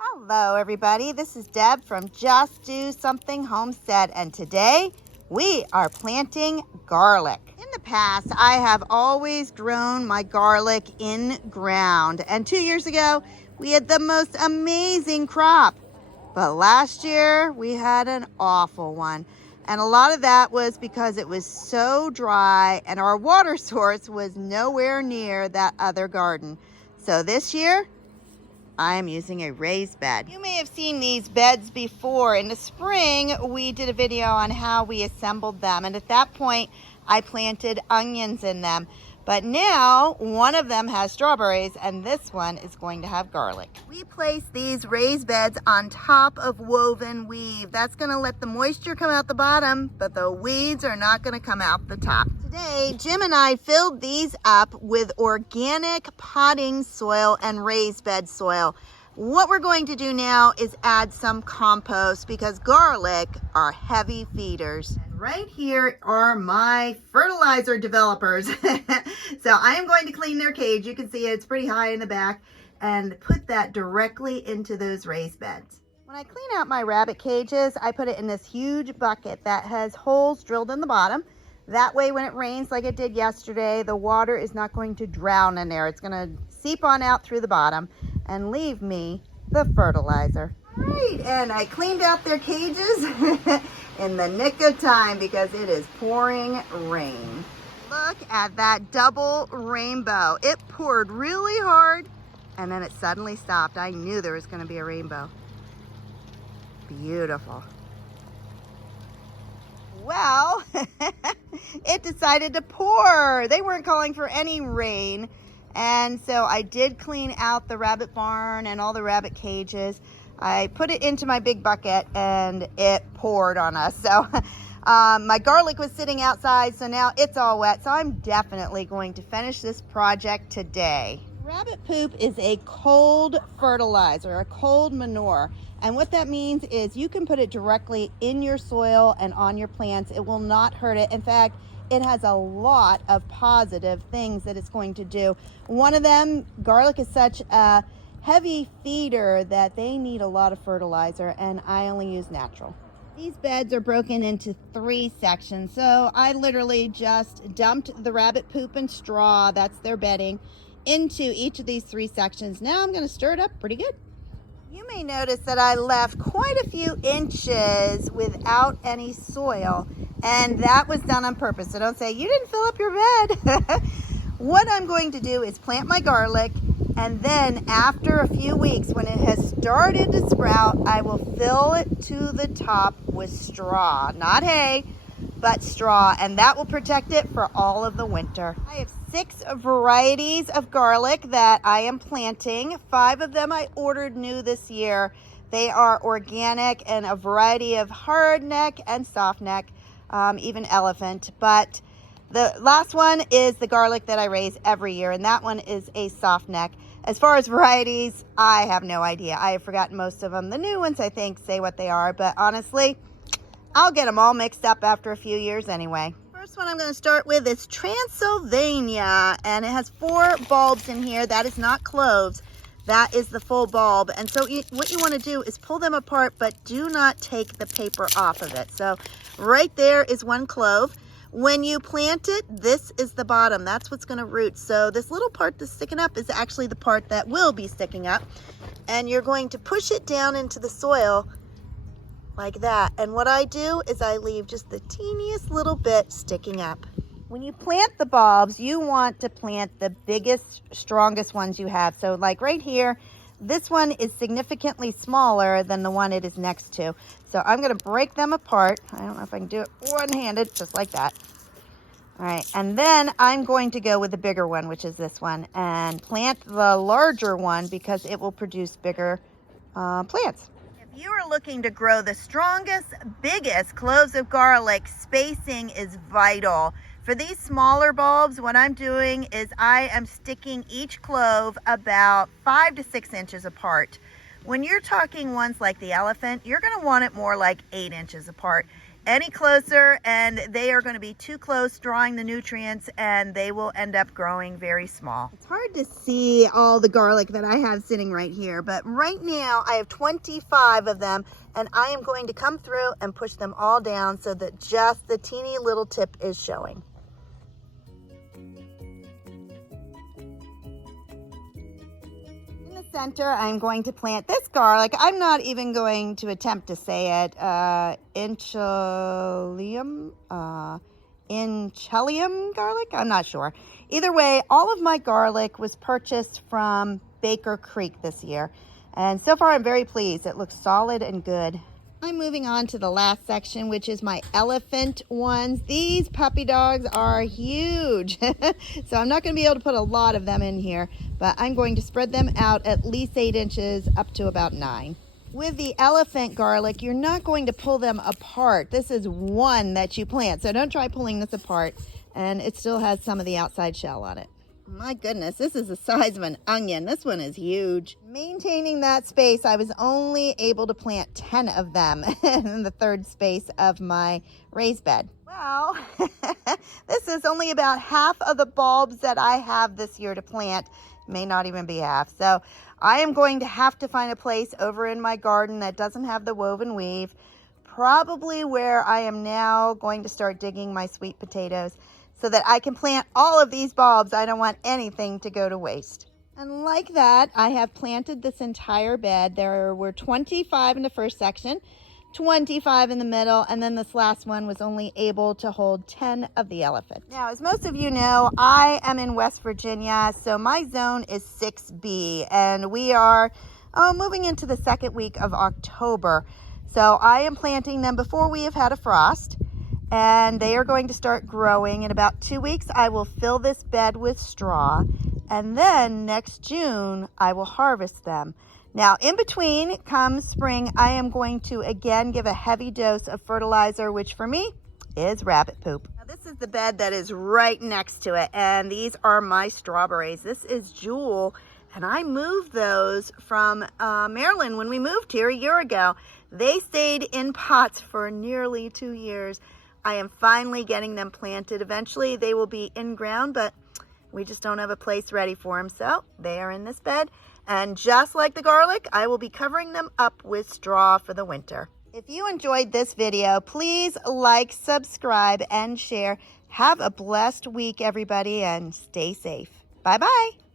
Hello everybody, this is Deb from Just Do Something Homestead, and today we are planting garlic. In the past, I have always grown my garlic in ground, and 2 years ago we had the most amazing crop. But last year we had an awful one, and a lot of that was because it was so dry and our water source was nowhere near that other garden. So this year I am using a raised bed. You may have seen these beds before. In the spring, we did a video on how we assembled them, and at that point, I planted onions in them. But now, one of them has strawberries, and this one is going to have garlic. We place these raised beds on top of woven weave. That's gonna let the moisture come out the bottom, but the weeds are not gonna come out the top. Today, Jim and I filled these up with organic potting soil and raised bed soil. What we're going to do now is add some compost because garlic are heavy feeders. And right here are my fertilizer developers. So I am going to clean their cage. You can see it's pretty high in the back, and put that directly into those raised beds. When I clean out my rabbit cages, I put it in this huge bucket that has holes drilled in the bottom. That way, when it rains like it did yesterday, the water is not going to drown in there. It's going to seep on out through the bottom and leave me the fertilizer. All right, and I cleaned out their cages in the nick of time because it is pouring rain. Look at that double rainbow. It poured really hard and then it suddenly stopped. I knew there was going to be a rainbow. Beautiful. Well, it decided to pour. They weren't calling for any rain. And so I did clean out the rabbit barn and all the rabbit cages. I put it into my big bucket and it poured on us. So my garlic was sitting outside, so now it's all wet. So I'm definitely going to finish this project today. Rabbit poop is a cold fertilizer, a cold manure. And what that means is you can put it directly in your soil and on your plants. It will not hurt it. In fact, it has a lot of positive things that it's going to do. One of them, garlic is such a heavy feeder that they need a lot of fertilizer, and I only use natural. These beds are broken into 3 sections, so I literally just dumped the rabbit poop and straw, that's their bedding, into each of these 3 sections. Now I'm going to stir it up pretty good. You may notice that I left quite a few inches without any soil, and that was done on purpose. So don't say, you didn't fill up your bed. What I'm going to do is plant my garlic, and then after a few weeks, when it has started to sprout, I will fill it to the top with straw. Not hay, but straw, and that will protect it for all of the winter. I have 6 varieties of garlic that I am planting. 5 of them I ordered new this year. They are organic and a variety of hard neck and soft neck, even elephant. But the last one is the garlic that I raise every year, and that one is a soft neck. As far as varieties, I have no idea. I have forgotten most of them. The new ones, I think, say what they are, but honestly, I'll get them all mixed up after a few years anyway. First one I'm going to start with is Transylvania, and it has 4 bulbs in here. That is not cloves. That is the full bulb. And so what you want to do is pull them apart, but do not take the paper off of it. So right there is 1 clove. When you plant it, this is the bottom. That's what's going to root. So this little part that's sticking up is actually the part that will be sticking up. And you're going to push it down into the soil like that. And what I do is I leave just the teeniest little bit sticking up. When you plant the bulbs, you want to plant the biggest, strongest ones you have. So like right here, this one is significantly smaller than the one it is next to. So I'm going to break them apart. I don't know if I can do it one-handed, just like that. All right, and then I'm going to go with the bigger one, which is this one, and plant the larger one because it will produce bigger plants. If you are looking to grow the strongest, biggest cloves of garlic, spacing is vital. For these smaller bulbs, what I'm doing is I am sticking each clove about 5 to 6 inches apart. When you're talking ones like the elephant, you're going to want it more like 8 inches apart. any closer and they are going to be too close, drawing the nutrients, and they will end up growing very small. It's hard to see all the garlic that I have sitting right here, but right now I have 25 of them, and I am going to come through and push them all down so that just the teeny little tip is showing. Center, I'm going to plant this garlic. I'm not even going to attempt to say it. Inchelium garlic? I'm not sure. Either way, all of my garlic was purchased from Baker Creek this year. And so far, I'm very pleased. It looks solid and good. I'm moving on to the last section, which is my elephant ones. These puppy dogs are huge. So I'm not going to be able to put a lot of them in here, but I'm going to spread them out at least 8 inches up to about 9. With the elephant garlic, you're not going to pull them apart. This is one that you plant, so don't try pulling this apart, and it still has some of the outside shell on it. My goodness, this is the size of an onion. This one is huge. Maintaining that space, I was only able to plant 10 of them in the third space of my raised bed. Well, this is only about half of the bulbs that I have this year to plant. May not even be half. So I am going to have to find a place over in my garden that doesn't have the woven weave, probably where I am now going to start digging my sweet potatoes, so that I can plant all of these bulbs. I don't want anything to go to waste. And like that, I have planted this entire bed. There were 25 in the first section, 25 in the middle, and then this last one was only able to hold 10 of the elephant. Now, as most of you know, I am in West Virginia, so my zone is 6B, and we are moving into the second week of October. So I am planting them before we have had a frost, and they are going to start growing. In about 2 weeks, I will fill this bed with straw, and then next June, I will harvest them. Now, in between, come spring, I am going to again give a heavy dose of fertilizer, which for me is rabbit poop. Now, this is the bed that is right next to it, and these are my strawberries. This is Jewel, and I moved those from Maryland when we moved here a year ago. They stayed in pots for nearly 2 years. I am finally getting them planted. Eventually they will be in ground, but we just don't have a place ready for them. So they are in this bed. And just like the garlic, I will be covering them up with straw for the winter. If you enjoyed this video, please like, subscribe, and share. Have a blessed week, everybody, and stay safe. Bye-bye.